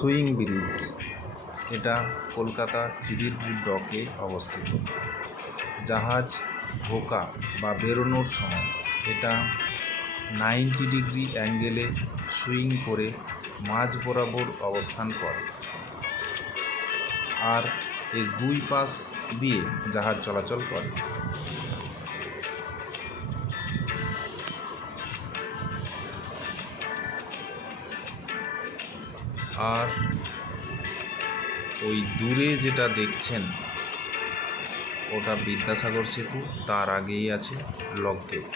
Swing bridge. এটা কলকাতা খিদিরপুর ডকে অবস্থিত। জাহাজ ঢোকা বা বেরোনোর সময় এটা নাইনটি ডিগ্রি অ্যাঙ্গেলে সুইং করে মাঝ বরাবর অবস্থান করে। আর এর দুই পাশ দিয়ে জাহাজ চলাচল করে। আর ওই দূরে যেটা দেখছেন ওটা বিদ্যাসাগর সেতু তার আগেই আছে লক গেট।